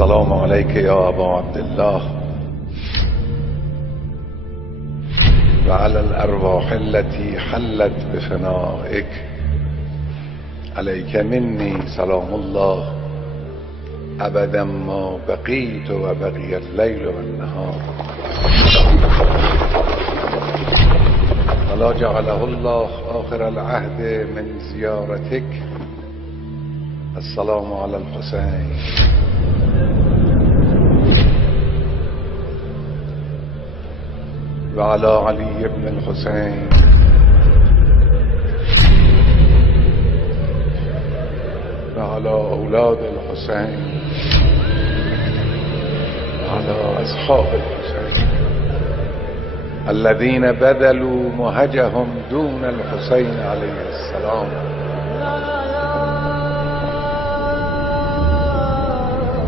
السلام عليك يا أبا عبد الله وعلى الأرواح التي حلت بفنائك. عليك مني سلام الله أبدا ما بقيت وبقي الليل والنهار. ولا جعله الله آخر العهد من زيارتك. السلام على الحسين وعلى علي بن الحسين وعلى أولاد الحسين وعلى أصحاب الحسين الذين بذلوا مهجهم دون الحسين عليه السلام.